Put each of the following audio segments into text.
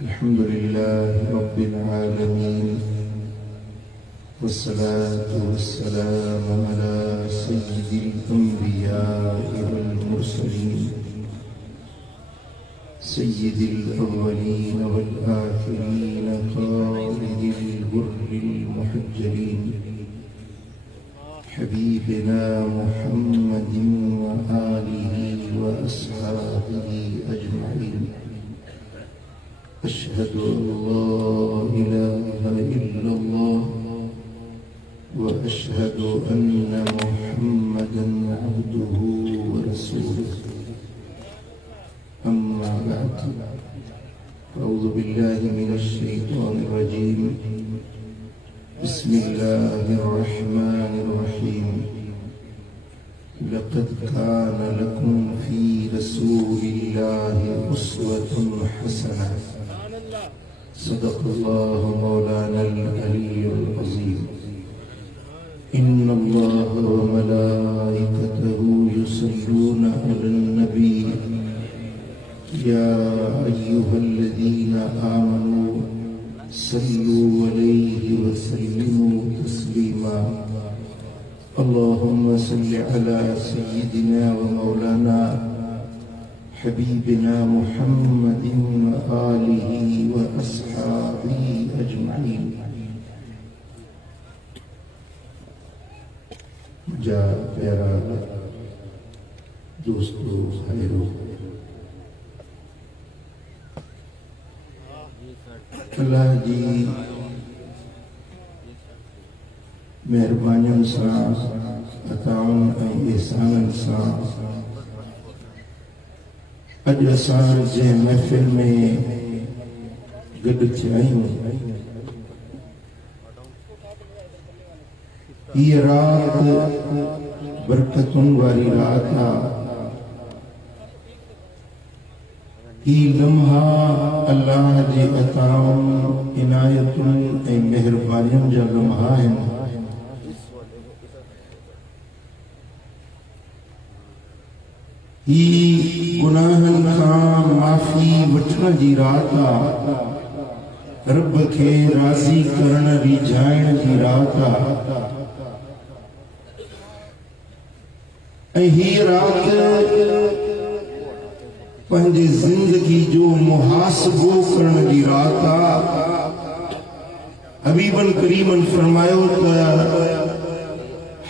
अल्हम्दुलिल्लाह रब्बिल आलमीन वस्सलातु वस्सलामु अला सय्यिदिल अंबिया'i वल मुरसलीन सय्यिदिल अव्वलीन वल आखिरीन क़ाइदिल गुर्रिल मुहज्जलीन हबीबिना मुहम्मदिन व आलिहि व अस्हाबिहि अजमईन। अशहदु अल्ला इलाहा इल्लल्लाह व अशहदु अन्ना मुहम्मदन अब्दुहु व रसूलुहु। अम्मा बअद, अऊज़ु बिल्लाहि मिनश शैतानिर रजीम। बिस्मिल्लाहिर रहमानिर रहीम। लक़द कान लकुम फ़ी रसूलिल्लाहि उस्वतुन हसनह। सदक़ल्लाहु मौलानल अलीयुल अज़ीम। इन्नल्लाह व मलाइकतहु युसल्लूना अलन नबी या अय्युहल्लज़ीना आमनू सल्लू अलैहि व सल्लिमू तस्लीमा। अल्लाहुम्मा सल्लि अला सय्यिदिना व मौलाना हबीबिना मुहम्मदिन व आलिहि व अस्हाबिहि अजमईन। जा प्यारा दोस्तों भाइयों, अल्लाह जी मेहरबानियों सां अताउन ऐं एहसानन सां अॼु असां जंहिं महफ़िल में गॾु थिया आहियूं, हीअ रात बरकतुनि वारी रात आहे। ही लम्हा अल्लाह जे अताउनि इनायतुनि ऐं मेहरबानियुनि जा लम्हा आहिनि। ही गुनाहनि खां माफ़ी वठण जी रात आहे, रब खे राज़ी करण रिझाइण जी रात आहे। ऐं ही रात पंहिंजी ज़िंदगी जो मुहासिबो करण जी रात आहे। हबीबन करीमन फरमायो त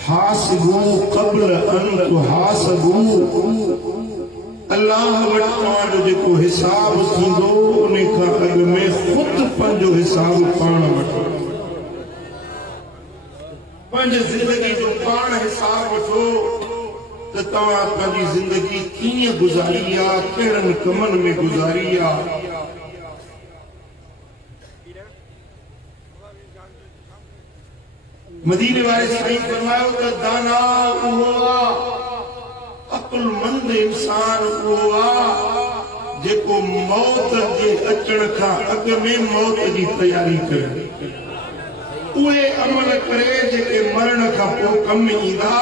हासिबू क़ब्ल अन तुहासिबू। अल्लाह वटि तव्हांजो जेको हिसाब थींदो उन खां अॻु में ख़ुदि पंहिंजो हिसाब पाण वठो। पंहिंजी ज़िंदगी जो पाण हिसाब वठो त तव्हां पंहिंजी ज़िंदगी कीअं गुज़ारी आहे, कहिड़नि कमनि में गुज़ारी आहे। मदीने वारे साईं फरमायो त दाना उहो आहे, अकुलमंद इंसान उहो आहे जेको मौत जे अचण खां अॻु में मौत जी तयारी करे, उहे अमल करे जेके मरण खां पोइ कम ईंदा।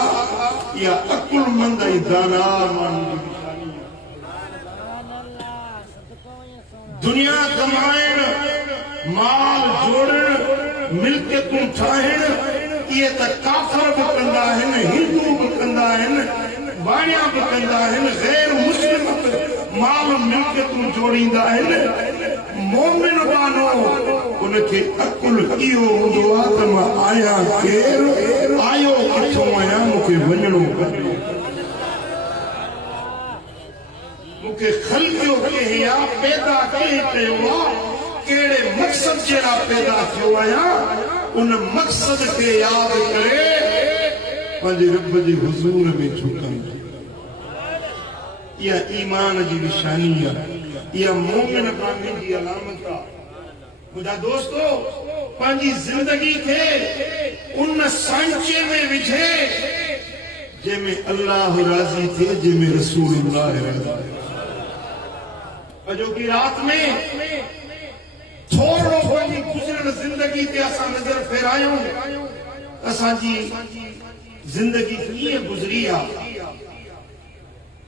या अकुलमंद ऐं दाना माण्हू दुनिया कमाइण, माल जोड़ण, मिल्कियतूं ठाहिण, इहे त काफ़िर बि कंदा आहिनि, हिंदू बि कंदा आहिनि, बाणिया बि कंदा आहिनि, गैर मुस्लिम माल मिल्कियतूं जोड़ींदा आहिनि। मोमिन बानो उनखे अकुल इहो हूंदो आहे त मां आहियां केरु, आयो किथां आहियां, मूंखे वञणो पवे, मूंखे ख़ल्क़ियो कंहिं आहे, पैदा कंहिं कयो आहे, कहिड़े मक़सद जे लाइ पैदा थियो आहियां, उन मक़सद खे यादि करे पंहिंजे रब जे हुज़ूर में झुकण। इहा ईमान जी निशानी आहे, इहा मोमिन बानी जी अलामत आहे। मुंहिंजा दोस्तो, पंहिंजी ज़िंदगी खे उन सांचे में विझे जंहिंमें अल्लाह राज़ी थिए, जंहिंमें रसूलुल्लाह राज़ी। अॼोकी रात में थोरो पंहिंजी गुज़िरियल ज़िंदगी ते असां नज़र फेरायूं, असांजी ज़िंदगी कीअं गुज़री आहे,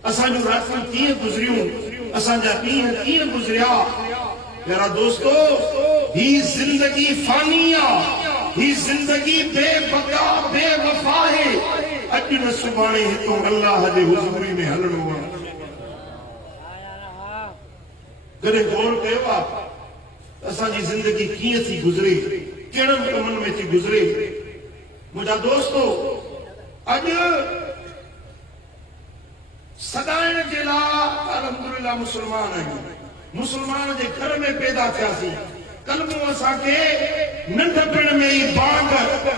असांजूं रातूं कीअं गुज़रियूं, असांजा ॾींहं कीअं गुज़रिया। मेरा दोस्तों, ही जिंदगी फानिया, ही जिंदगी बेबका बेवफा है। अज न सुभाणे हितों अल्लाह जे हुजूरी में हलणो आहे। कॾहिं गौर कयो आहे असांजी जिंदगी कीअं थी गुज़रे, कहिड़नि कमनि में थी गुज़रे? मुंहिंजा दोस्तो, अॼु सदाइण जे लाइ अल्हम्दुलिल्लाह मुस्लमान आहियूं। मुस्लमान जे घर में पैदा थियासीं। कलमो असांखे नंढपण में ई बाग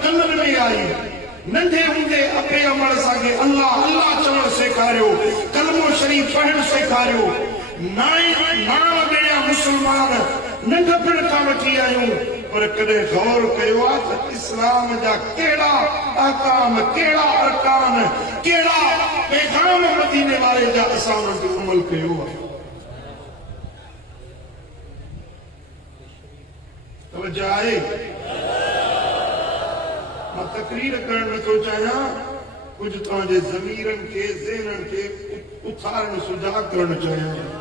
कलनि में आई। नंढे हूंदे अपे अमल असांखे अल्लाह अल्लाह चवणु सेखारियो, कलमो शरीफ़ पढ़णु सेखारियो। नाणा मुस्लमान नंढपण खां वठी आहियूं, पर कॾहिं गौर कयो आहे त इस्लाम जा कहिड़ा अहकाम, कहिड़ा अरकान, कहिड़ा पैगाम मदीने वारे जा असां उन ते अमल कयो आहे? तवज्जो आहे? मां तकरीर करणु नथो चाहियां, कुझु तव्हांजे ज़मीरनि खे, ज़हननि खे उथारणु सुजाग करणु चाहियां।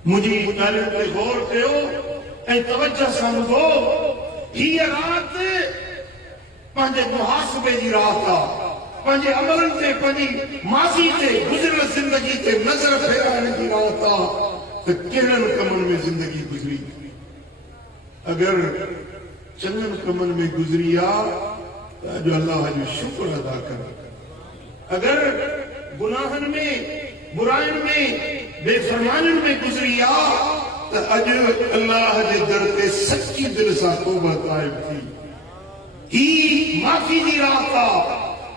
मुझी ॻाल्हियुनि ते गौर कयो ऐं तवज्जो सां ॿुधो। हीअ राति पंहिंजे मुहासिबे जी राति आहे। पंहिंजे अमलनि ते, पंहिंजी माज़ी ते, गुज़िरियल ज़िंदगी ते नज़र फेराइण जी राति आहे त कहिड़नि कमनि में ज़िंदगी गुज़री। अगरि चङनि कमनि में गुज़री आहे त अॼु अल्लाह जो शुक्र अदा कर। अगरि गुनाहनि में, बुराइनि में, बेफरमानियुनि में गुज़री आहे त अॼु अल्लाह जे दर ते सची दिलि सां तौबा ताइब थी। ही माफ़ी जी राति आहे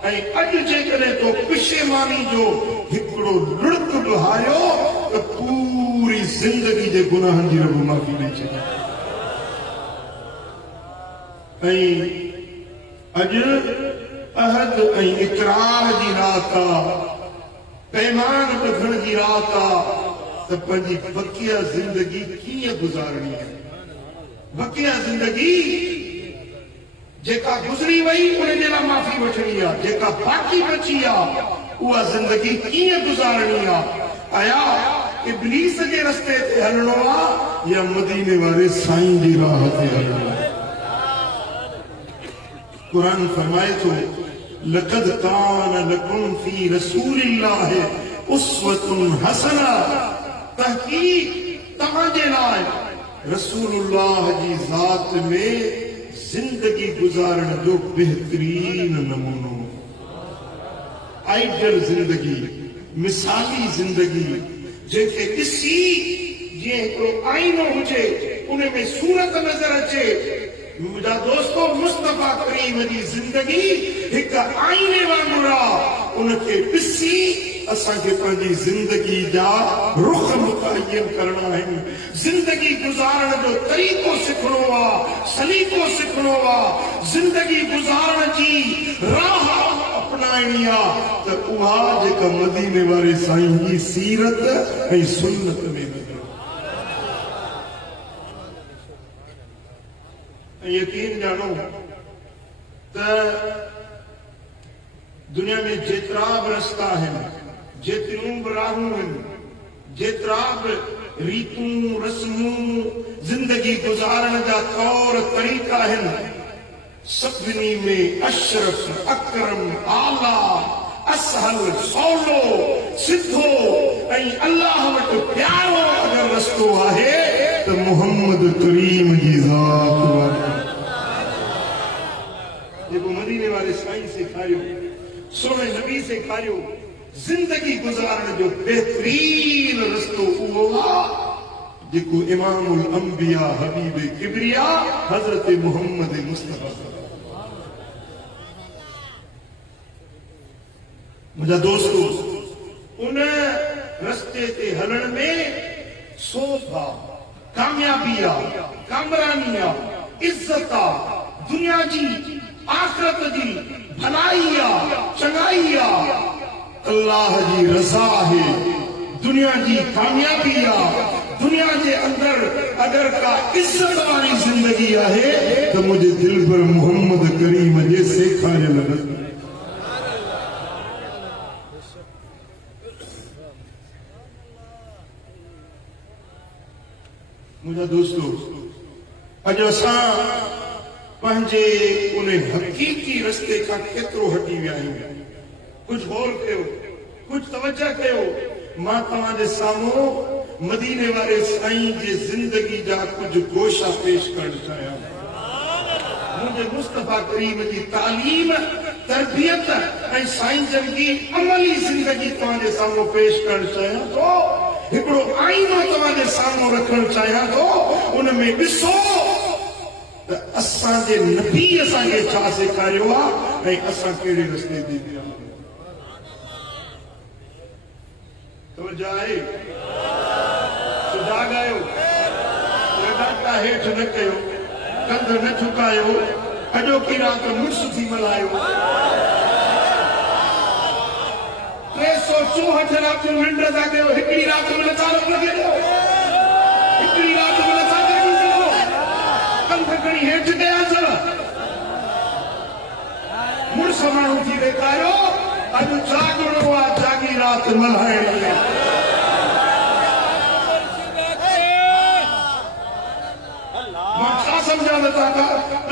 ऐं अॼु जेकॾहिं तो पिशेमानी जो हिकिड़ो लुड़क बि हारियो त पूरी ज़िंदगी जे गुनाहनि जी रब माफ़ी ॾेई छॾे। ऐं अॼु अहद ऐं इकरार जी राति आहे, पैमान ॿधण जी राति आहे त पंहिंजी बकिया ज़िंदगी कीअं गुज़ारणी आहे। बकिया ज़िंदगी जेका गुज़री वई उन जे लाइ माफ़ी वठणी आहे, जेका बाक़ी बची आहे उहा ज़िंदगी कीअं गुज़ारणी आहे। आया इब्लीस जे रस्ते ते हलणो आहे या मदीने वारे साईं जी राह ते हलणो आहे? कुरान फरमाए थो, लक़द कान लकुम फी रसूलिल्लाहि उस्वतुन हसना। तहकीक तव्हांजे लाइ रसूलुल्लाह जी ज़ात में जिंदगी गुज़ारण जो बेहतरीन नमूनो, आइडियल जिंदगी, मिसाली जिंदगी, जेके ॾिसी जीअं हिकिड़ो आईनो हुजे उन में सूरत नज़र अचे। मुंहिंजा दोस्तो, मुस्तफा करीम जी जिंदगी हिकु आईने वांगुरु आहे। उनखे ॾिसी असांखे पंहिंजी जिंदगी जा रुख मुतयन करणा आहिनि। जिंदगी गुज़ारण जो तरीक़ो सिखणो आहे, सलीक़ो सिखणो आहे। जिंदगी गुज़ारण जी राह अपनाइणी आहे त उहा जेका मदीने वारे साईं जी सीरत ऐं सुन्नत में यकीन जानो त दुनिया में जेतिरा बि रस्ता आहिनि, जेतिरियूं बि राहूं आहिनि, जेतिरा बि रीतूं रस्मूं जिंदगी गुज़ारण जा तौर तरीक़ा आहिनि, सभिनी में अशरफ, अकरम, आला, असहल, सवलो, सिधो ऐं अल्लाह वटि प्यारो अगरि रस्तो आहे त मुहम्मद करीम जी ज़ात वारो जेको मदीने वारे साईं सेखारियो, सोने नबी सेखारियो, जिंदगी गुज़ारण जो बेहतरीन रस्तो उहो आहे जेको इमामुल अंबिया हबीब किबरिया हज़रत मुहम्मद मुस्तफा। मुंहिंजा दोस्तो, उन रस्ते ते हलण में सोभ आहे, कामयाबी आहे, कामरानी आहे, इज़त आहे, दुनिया जी आखिरत जी भलाई आहे, चङाई आहे, अल्लाह जी रज़ा आहे, दुनिया जी कामयाबी आहे। दुनिया जे अंदर अगर का इज्जत वारी जिंदगी आहे त मुझे दिल पर मोहम्मद करीम जे सेखारियल रस्ते मुझे दोस्तों अॼु असां पंहिंजे उन हक़ीक़ी रस्ते खां केतिरो हटी विया आहियूं। कुछ गौर कयो, कुछ तवज्जो कयो। मां तव्हांजे साम्हूं मदीने वारे साईं जी ज़िंदगी जा कुछ गोशा पेश करणु चाहियां। मुझे मुस्तफा करीम की तालीम, तरबियत ऐं साईं जन की अमली जिंदगी तव्हांजे साम्हूं पेश करणु चाहियां थो। हिकिड़ो आईनो तव्हांजे साम्हूं रखणु चाहियां थो। उन में ॾिसो त असांजे नबी असांखे छा सेखारियो आहे ऐं असां कहिड़े रस्ते ते विया आहियूं। तवज्जो आहे? सुजाॻ आहियो? ॾाढा हेठि न कयो, कंध न झुकायो, अॼोकी राति मुड़ुस थी मल्हायो। 364 रातियूं निंड था कयो, हिकिड़ी राति में नथा लॻे ॾियो, हिकिड़ी राति में नथा ॾियो, कंध खणी हेठि कयां। मुड़ुस माण्हू थी ॾेखारियो, अॼु जाॻणो आहे, जागी राति मल्हाइण में। समझा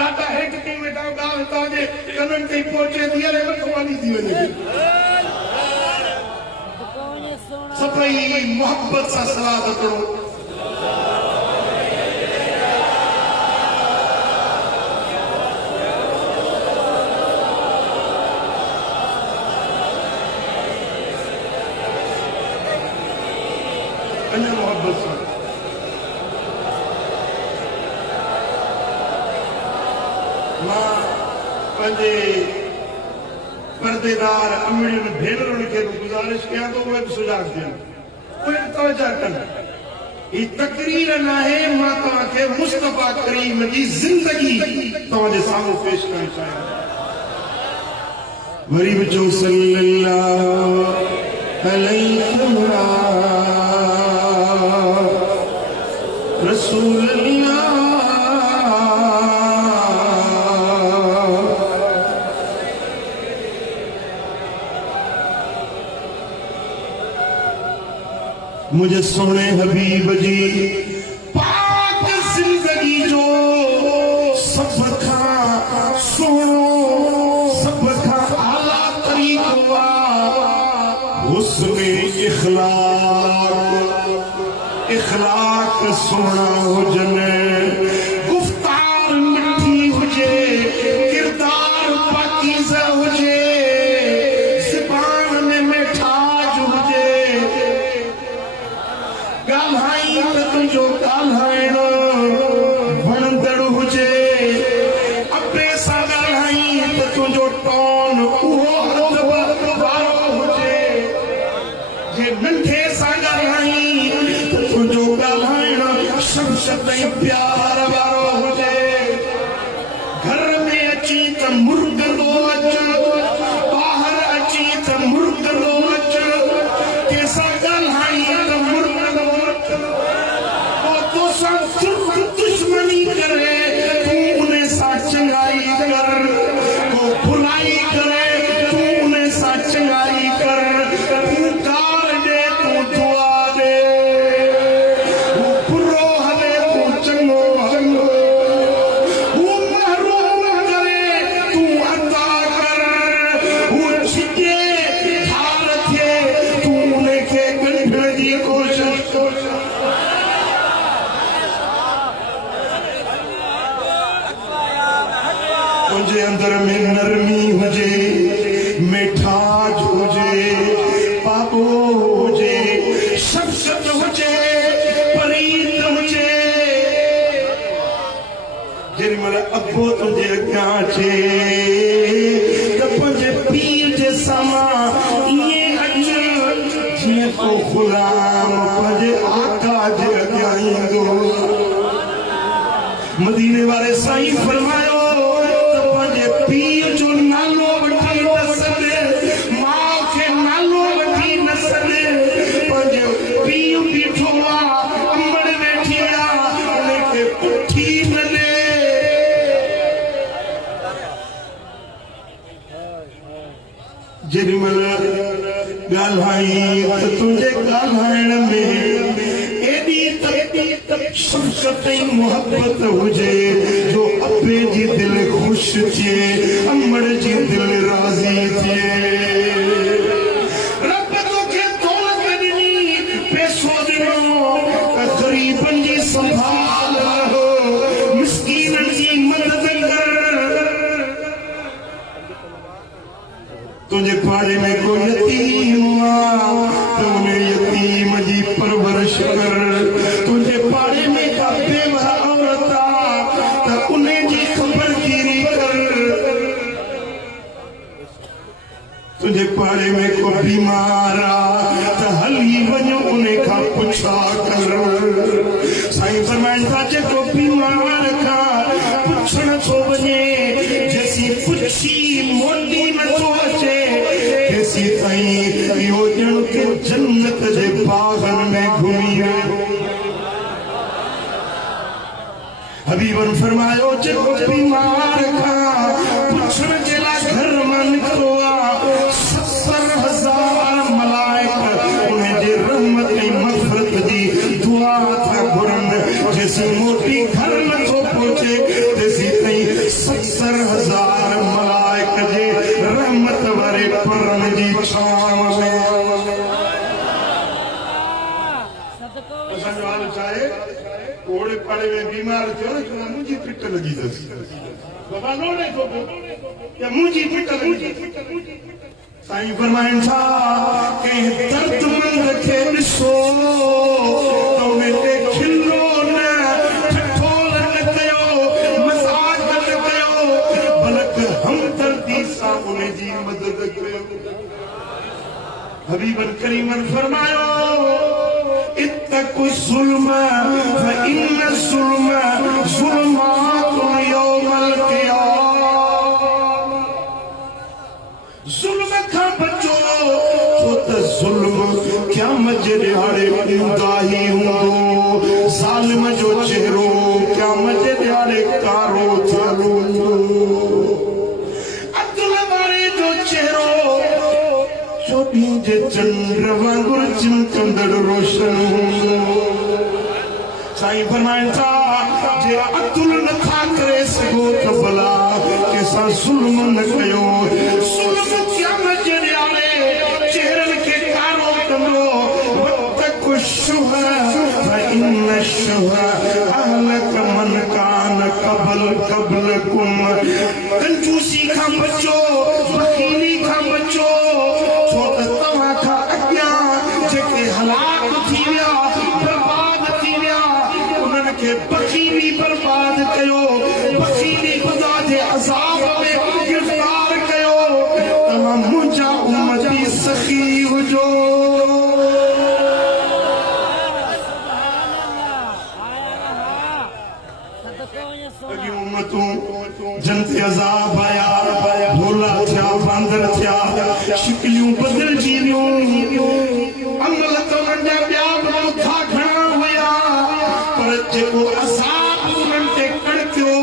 ॾाढा हेठि कई वेठा ॻाल्हि तव्हांजे कननि ताईं पहुचे थी, अरे मथां वाली थी वञे। सभई मोहब्बत सां सलाह करो। अञा मोहब्बत सां पंहिंजे पर्देदार अमिड़ियुनि भेनरुनि खे गुज़ारिश कयां थो उहे बि सुजाॻ थियनि, उहे बि तवज्जो कनि। ही तकरीर न आहे, मां तव्हांखे मुस्तफा करीम जी ज़िंदगी तव्हांजे साम्हूं पेश करणु चाहियां। वरी बि चओ सल्लल्लाहु अलैहि रसूल मुझे सोने हबीब जी पाक जिंदगी जो सब खां सोनो, सब खां आला तरीक़ो आहे हुस्न इखलाक सोना हुजनि, गुफ्तार मिठी हुजे, किरदार पाकीज़ा हुजे, ज़बान में मिठास हुजे, ॻाल्हाई त तुंहिंजो ॻाल्हाइण वणंदड़ हुजे, अबे सां ॻाल्हाई त तुंहिंजो टोन उहो अदब वारो हुजे, जे नंढे सां ॻाल्हाई त तुंहिंजो ॻाल्हाइण शमशत ऐं प्यार वारो हुजे, घर में अची त मुर्गंदो अच, ॿाहिरि अची त मुर्गंदो अच, कंहिंसां ॻाल्हाई त दुश्मनी करे तू उन्हें सां चंगाई कर, को बुराई करे तू उन्हें सां चंगाई कर, तू गाल दे तू दुआ दे, वो बुरो हले तू चंगो चंगो, वो महरूम करे तू अता कर, वो छिके थार थे तू उन्हें खे गंढण जी कोशिश कर। तुझे अंदर में नरमी हुजे, मिठास हुजे, पाको हुजे, शफ़क़त हुजे, परीत हुजे, जेॾी महिल अबो तुंहिंजे अॻियां अचे त पंहिंजे पीर जे साम्हूं ईअं अच जीअं को ग़ुलाम पंहिंजे आका जे अॻियां ईंदो। मदीने वारे साईं फरमायो पीर जो नालो वठी न सॾ, माउ खे नालो वठी न सॾ, पंहिंजो पीउ बीठो आहे, अंबड़ वेठी आहे, उनखे पुठी न ॾे। जेॾी महिल ॻाल्हाई त तुंहिंजे ॻाल्हाइण में एॾी शफकत मोहब्बत हुजे जो अबे जी दिल खुश थे अमड़ जी दिल राजी थे रब तोखे दौलत ॾिनी पैसो ॾिनो गरीबन जी संभाल रहो मिस्कीनन जी मदद कर तुझे पाड़े में कोई यतीम हुआ तो उन्हें यतीम जी परवरिश कर तुझे पाड़े में का बेवा औरत तो उन्हें जी खबरगिरी कर तुझे पाड़े में को बीमार तो हली वञो उन्हें का पुछा कर साईं फरमाइनि था जेको बीमार का पुछण थो वञे जैसी पुछी मोटी न थो अचे केसी ताईं इहो ॼण के जन्नत जे बागन में घुमी हबीबन फरमायो जेको बीमार का पुछण जे लाइ घर मां निकिरो आहे 70,000 मलाइक उनजे रहमत ऐं मग़फ़िरत जी दुआ था घुरनि जेसी मोटी घर नथो पहुचे तेसी ताईं 70,000 मलाइक जे रहमत वारे परनि जी छांव में असांजो हाल छा आहे ओड़े पाड़े में बीमार थियो न मुंहिंजी पिट लॻी अथसि बाबा लोड़े थो पियो मुंहिंजी पिट लॻी साईं फरमाइनि था कंहिं दर्दमंद खे ॾिसो त उन ते खिलो न ठठोल न कयो मज़ाक न कयो बल्कि हमदर्दी सां उनजी मदद कयो हबीबन करीमन फरमायो इत्तक़ु ज़ुल्म फ़इन्न ज़ुल्म ज़ुल्मातुन यौमल क़ियामह ज़ुल्म खां बचो छो त ज़ुल्म क़यामत जे ॾियारे ईंदा ई हूंदो ज़ालिम जो चेहरो क़यामत जे ॾियारे कारो थियलु हूंदो अदल वारे जो चेहरो चोॾीं जे चंड वांगुरु चिमकंदड़ रोशन हूंदो साईं फरमाइनि था जे अदल नथा करे सघो त भला कंहिंसां ज़ुल्म न कयो ज़ुल्म क़यामत जे ॾियारे चेहरनि खे कारो कंदो वत्तक़ु शुह फ़इन्न शुह अहलक मन कान क़बलकुम कंजूसी खां बचो बख़ीली खां बचो छो त तव्हां खां अॻियां जेके हलाक थी विया बर्बाद थी विया उन्हनि खे बख़ीली बर्बाद कयो बख़ीली ख़ुदा जे अज़ाब में गिरफ़्तार कयो तव्हां मुंहिंजा उम्मती सखी हुजो जनते अज़ाब आया भोला थिया बांदर थिया शिकलियूं बदिलजी वियूं अमल तो नंढा ॿिया बि था घणा हुया पर जेको अज़ाब उन्हनि ते कड़कियो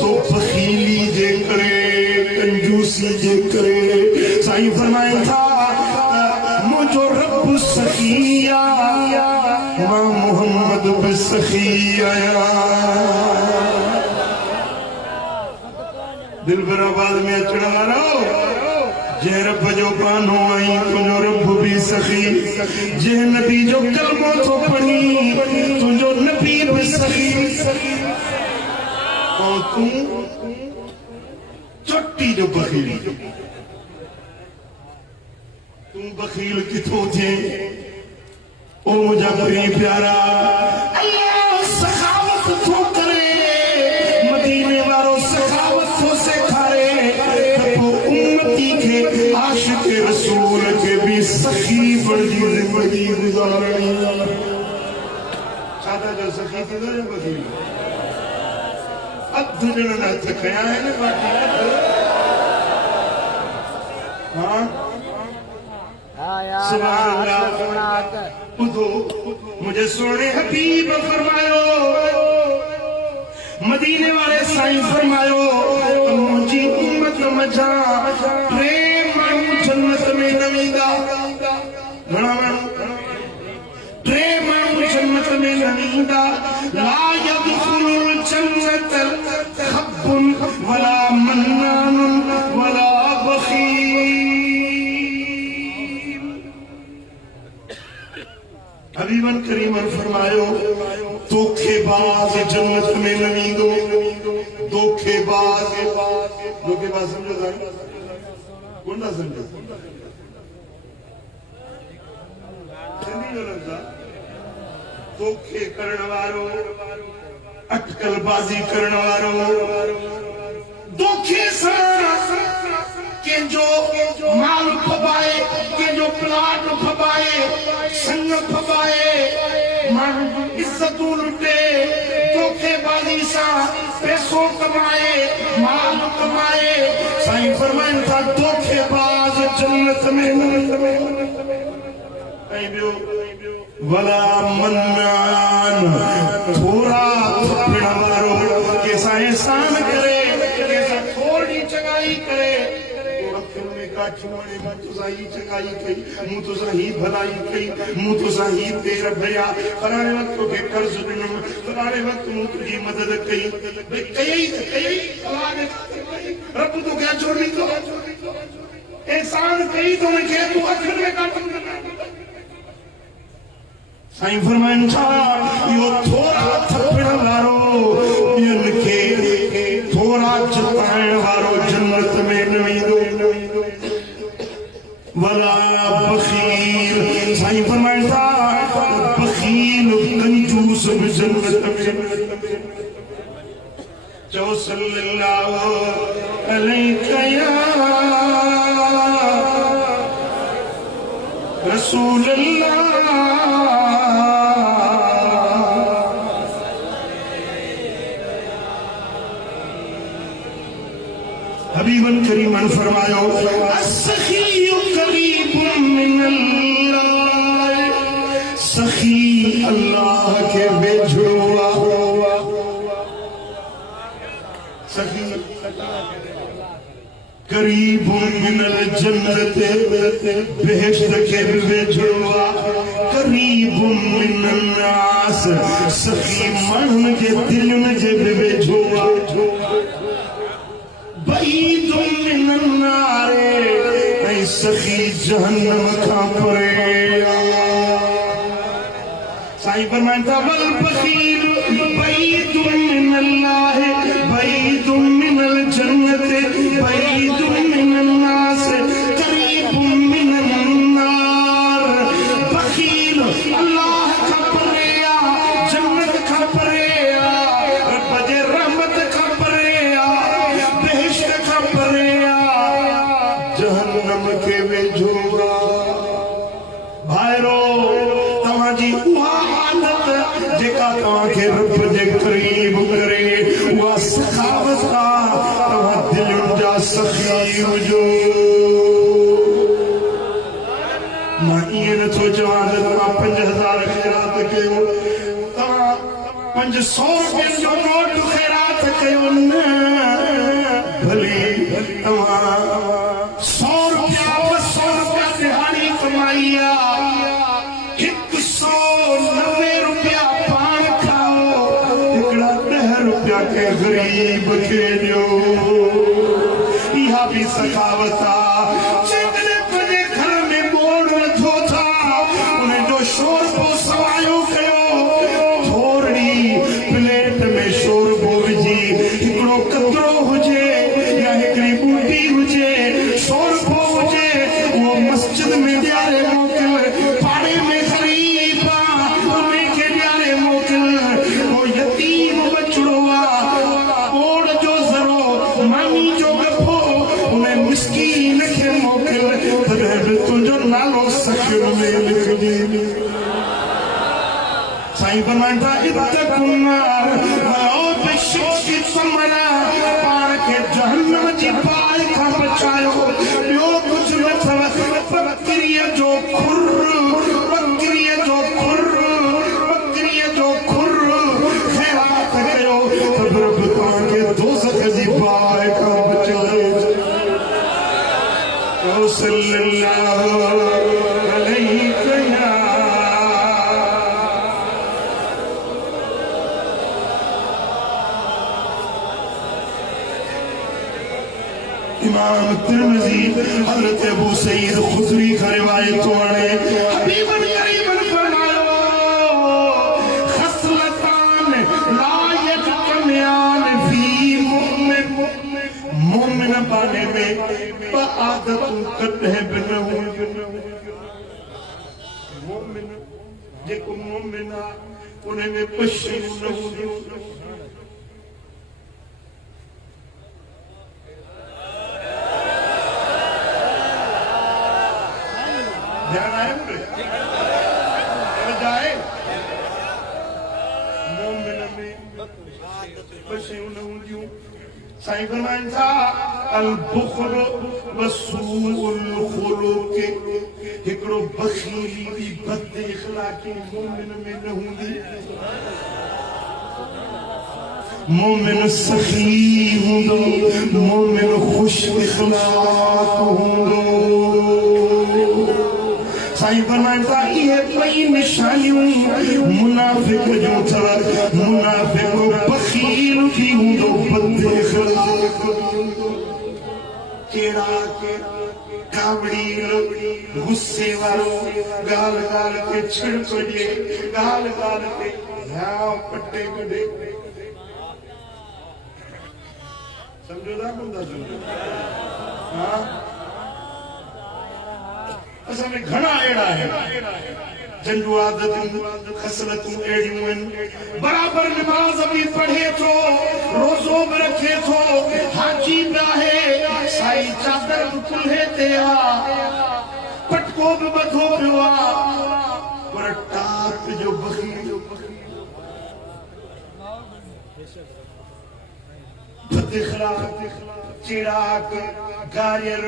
सो बख़ीली जे करे कंजूसी जे करे साईं फरमाइनि था मुंहिंजो रब सखी आहे मां मोहम्मद बि सखी आहियां दिल बराबाद में अचण वारो जंहिं रब जो बानो आई तुंहिंजो रब भी सखी जंहिं नबी जो कलमो थो पढ़ी तुंहिंजो नबी भी सखी ऐं तूं चोटी जो बखील तूं बखील किथों थिए ओ मुंहिंजा प्रिय प्यारा अल्लाह सखावत थो करे मदीने वारो सखावत थो सेखारे उम्मती के आशिक रसूल के भी सखी बड़ी जिंदगी गुजारनी सादा जो सखी थी तो बखील अध जन न खया है ना बाकी हाँ सुभान अल्लाह बुधो मुझे सोने हबीब फरमायो मदीने वाले साईं फरमायो मुझी उम्मत मजा प्रेम माण्हू जन्नत में न वेंदा घणा माण्हू प्रेम माण्हू जन्नत में नवीदा ला यदखुलुल जन्नत खब्बुन वला मन्नानुन वला बखील। हबीबन करीमन फरमायो धोखेबाज जन्नत में नवीदो। धोखेबाज समझो कौन ना समझो धोखे करण वारो, अटकलबाजी करण वारो, धोखे के जो माल फबाए, के जो प्लाट फबाए, संग फबाए, माण्हू इज्जत लुटे, धोखेबाजी सा पैसो कमाए, माल कमाए। साईं फरमाइन था धोखेबाज जन्नत में वला मन्नान थोड़ा थोपण वारो कैसा एहसान करे, कैसा थोड़ी चंगाई करे। चंगाई कई मूं तो ही भलाई कई, मूं तो ही पेर भया, फलाणे वक्त के कर्ज ॾिनम, फलाणे वक्त मूं तुझी मदद कई। कई रब तो क्या छोड़ी तो एहसान कई तो उनखे तू अखर में काट। साईं फरमाइन था यो थोड़ा थपण वारो, इनके थोड़ा जताइण वारो जन्नत में न वेंदो। वला बखील, साईं फरमाइन था बखील कंजूस भी जन्नत में। चो सल्लल्लाहु अलैहि या रसूल अल्लाह। हबीबन करीमन फरमायो अस्सखीयु करीबुम मिनल्लाह। सखी अल्लाह के बेजुआ, सखी करीबुम मिनल जन्नत, बेहश्त के बेजुआ। करीबुम मिनन नास, सखी मन के दिल में जे बेजुआ। बईदुम मिनन नारे, सखी जहन्नम का परे। साईं फरमाता वल बखील बईदुम मिनल्लाह, बईदुम मिनल जन्नत, बईदुम मिनन नास, करीबुम मिनन नार। बखील अल्लाह का परेया, जन्नत का परेया, रब जे रहमत का परेया, बेहश्त का परेया, जहन्नम के वेझुआ। भाइरो तव्हांजी उहा आदत जेका तव्हांखे रब जे करीब करे, उहा सखावत आहे। तव्हां दिलुनि जा सखी हुजो। मां ईअं नथो चवां त तव्हां 5000 ख़ैरात कयो, तव्हां 500 रुपयनि जो नोट ख़ैरात कयो न, भली तव्हां 100 रुपया 200 रुपया दिहाड़ी कमाई आहे, 190 रुपया पान खाओ, हिकिड़ा 10 रुपया के गरीब खे ॾियो। इहा भी सखावत आहे। जेकॾहिं पंहिंजे घर में बोड़ नथो था, उन जो शोरबो सवायो कयो, थोरी प्लेट में शोरबो विझी, हिकिड़ो कतरो हुजे या हिकिड़ी बूटी हुजे, शोरबो हुजे, उहो मस्जिद में ॾियारे मोकिल। पाड़े में ग़रीब आहे, उनखे ॾियारे मोकिल। उहो यतीम बचड़ो आहे, बोड़ जो ज़रो, मानी जो गफ़ो, उन मिस्कीन खे मोकिल। तॾहिं बि तुंहिंजो नालो सखियुन में लिखजी। साईं फरमाइनि था इत्तक़ुन नार वलो बिशिक्कि तमरा, पाण खे जहन्नम जी बाहि खां बचायो। ॿियो कुझु न अथव। बकरीअ जो खुर, बकरीअ जो खुर, बकरीअ जो खुर ख़ैरात कयो, त रब तव्हांखे दोज़ख जी बाहि खां बचाए। सल्लल्लाहु अलैहि या इमाम तिरमिज़ी हज़रत अबू सईद खुदरी का रिवायत है हबीबन करीमन फरमायो खसलतान ला यतकमियान फी मुमिन मोमिन बाने में आदत कदे बिन मोमिन जेको मोमिन आ उन में पशू न हूंदी ध्यान आए जाए मोमिन में पशू न हूंदियूं साईं फरमाइनि था अल बुख़्ल वसूउल खुलुक़ हिकिड़ो बख़ीली बि बद इख़लाक़ी मोमिन में न हूंदी मोमिन सखी हूंदो मोमिन ख़ुश इख़लाक़ हूंदो साईं फरमाइनि था इहे ॿई निशानियूं मुनाफ़िक़ जूं अथव मुनाफ़िक़ बख़ील बि हूंदो बद इख़लाक़ केड़ा कावड़ील गुस्से वारो गाल गाल के छिड़क जे गाल गाल के हाँ पट्टे कढे समझो ना बंदा समझो हाँ असल में घना एड़ा है जंजू आदतूं खसलतूं एड़ियूं आहिनि बराबर नमाज भी पढ़े थो रोज़ो भी रखे थो हाजी भी आहे साईं चादर भी कुल्हे ते आ पटको भी ॿधो पियो आ पर टाप जो बख़ील बद इख़लाक़ चिराग गारियर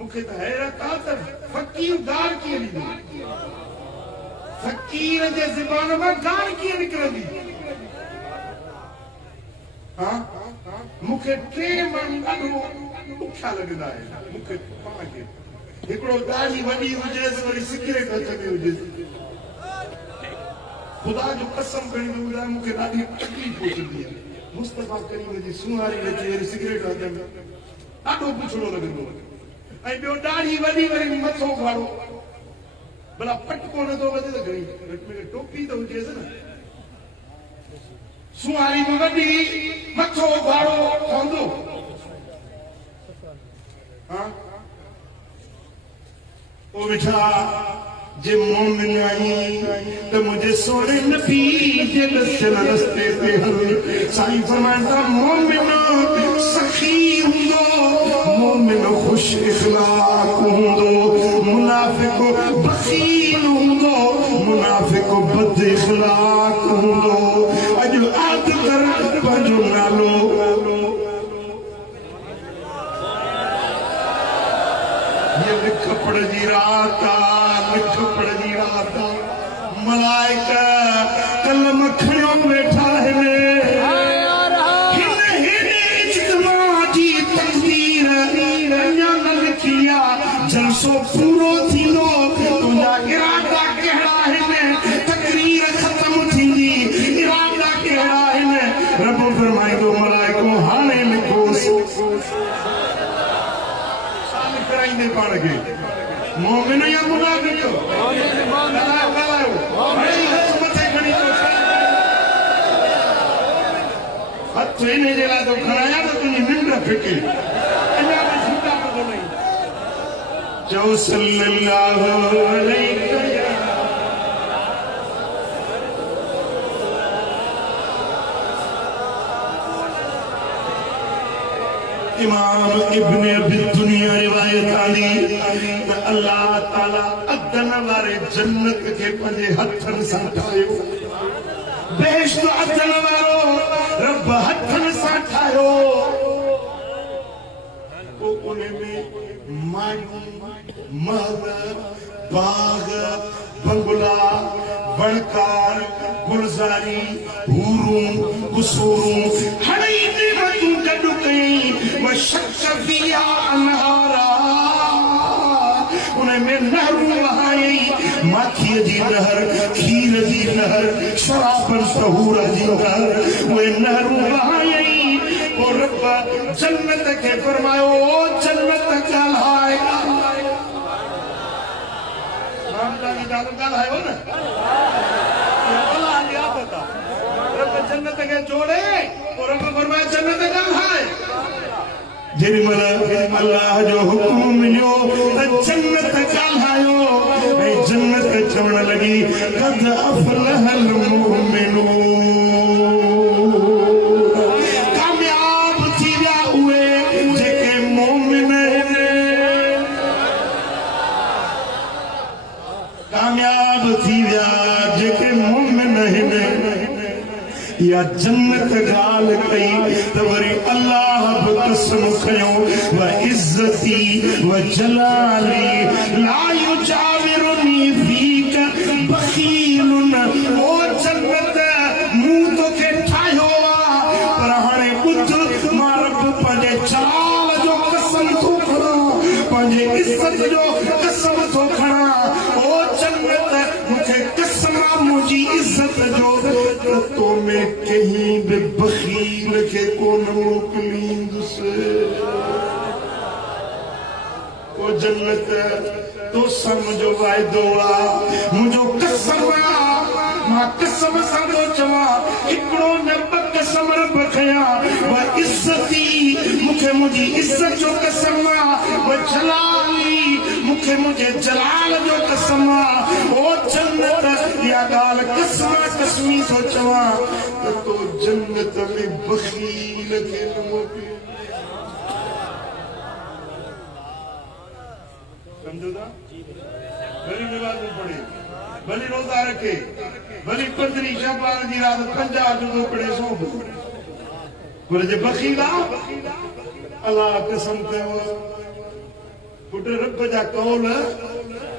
मुखे तो हैरत आ त फकीर गार कीअं ॾींदो फकीर जे ज़बान में गार कीअं निकिरंदी हाँ मुखे टे माण्हू ॾाढो ॾुखिया लॻंदा आहिनि मुखे पाण खे हिकिड़ो ॾाढी वॾी हुजेसि वरी सिगरेट हथ में हुजेसि ख़ुदा जो कसम खणी थो ॿुधायां मुखे ॾाढी तकलीफ़ पहुचंदी आहे मुस्तफ़ा करीम जी सुहारी अची वरी सिगरेट हथ में ॾाढो पुछड़ो लॻंदो आहे ऐं ॿियो ॾाढी वॾी वरी मथो घाड़ो भला पटको नथो वधे त घणी घटि में घटि टोपी त हुजेसि न सुहारी में वॾी मथो घाड़ो ठहंदो हाँ ओ बेटा जे मोमिन आई तो मुझे सोने नबी जे दसियल रस्ते ते हल साईं फरमाइनि था मोमिन सखी हूंदो मोमिन ख़ुश इख़लाक़ हूंदो मुनाफ़िक़ बख़ील हूंदो मुनाफ़िक़ बद इख़लाक़ हूंदो अॼु आद कर पंहिंजो नालो ये लिख पढ़ जी रात लिख पढ़ जी रात मलाइका कलम खणियो वेठा आहिनि जलसो पूरो थींदो तुंहिंजा इरादा कहिड़ा आहिनि तकरीर ख़तम थींदी इरादा कहिड़ा आहिनि रब फरमाईंदो मलाइको हाणे लिखोसि छा लिखाईंदे पाण खे मोमिन या मुनाफ़िक़ ॻाल्हायो हथ मथे खणी हथ इन जे लाइ थो खणायां त तुंहिंजी निंड फिके अञा बि छूटा पवंदो नहीं जो सल्लल्लाहु अलैहि इमाम इब्न अबी दुनिया रिवायत आली अल्लाह ताला अदन वारे जन्नत के पंजे हथन सां ठाहियो बेश्त अदन वारो रब हथन सां ठाहियो को उन में मायूं महल बाग बंगला बणकार गुलजारी हूरूं कुसूरूं हड़ई नेमतूं गॾु कई व शक फिया अनहारा उन में नहरूं वहाई माखीअ जी नहर खीर जी नहर शराबन तहूर जी नहर उहे नहरूं वहाई पोइ रब जन्नत के फरमायो जन्नत कहलाएगा है ना रब जन्नत के जोड़े और रब फरमाया जन्नत कहलाए जिरमला अल्लाह जो हुक्म मिलो जन्नत कहलायो ऐ जन्नत चवण लगी कद अफलहल मुमिनून कामयाब थी विया उहे जेके मोमिन कामयाब थी विया जेके मोमिन या जन्नत गाल कई तवरी अल्लाह बकसम खयो व इज्जती व जलाली ला युजाविरुनी फीक बखीलुन ओ जन्नत मुंह तो के ठायो पर हाणे बुध मां रब पंहिंजे जलाल जो कसम थो खणा पंहिंजे इज्जत जो कसम थो खणा ओ जन्नत मुझे कसम मुंहिंजी इज्जत जो तो में कहीं भी बखील के कोन मोकलींदुसि ओ जन्नत तो समझो वायदो मुझो कसम मां कसम सां थो चवां हिकिड़ो न ॿ कसम रब खयां व इज्जती मूंखे मुंहिंजी इज्जत जो कसम व जलाली मूंखे मुंहिंजे जलाल जो कसम ओ जन्नत या ॻाल्हि कसम कसमी थो चवां त तो जन्नत में बखील खे न मोकिले समझो था भली नमाज़ पढ़े भली रोज़ा रखे भली पंद्रहीं शबान जी रात 50 जुज़ो पढ़े सो पर जे बखीला अल्लाह कसम कयो पुट रब जा कौल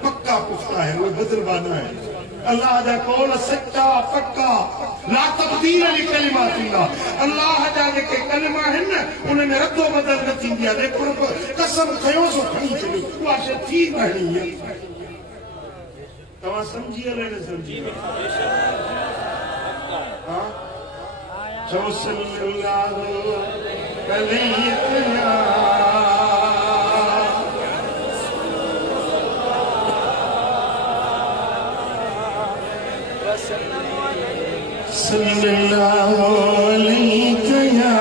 पक्का पुख्ता है वो बदलवाना है अल्लाह जा कौल सच्चा पक्का ला तब्दील लिकलिमातिल्लाह अल्लाह जा जेके कलमा है न उन में रद्दो बदल न थींदी आहे देखो कसम खयो सो खणी चली उहा शइ थी रहणी है तव्हां समझी अलाए न समझी हां चओ सल्लल्लाहु अलैहि सल्लल्लाहु अलैहि या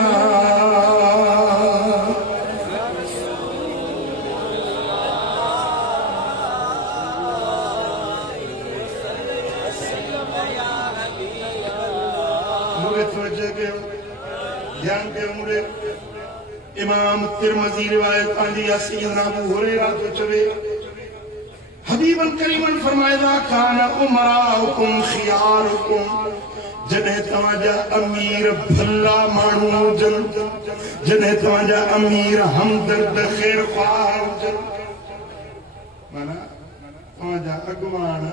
ध्यान के मुरे इमाम तिरमिज़ी रिवायत आंदी है सैयदना अबू हुरैरा तो चवे हबीबन करीमन फरमायदा काना उमराउकुम खियारुकुम जॾहिं तव्हांजा अमीर भला माण्हू हुजनि जॾहिं तव्हांजा अमीर हमदर्द ख़ैरख़्वाह हुजनि माना तव्हांजा अॻुवान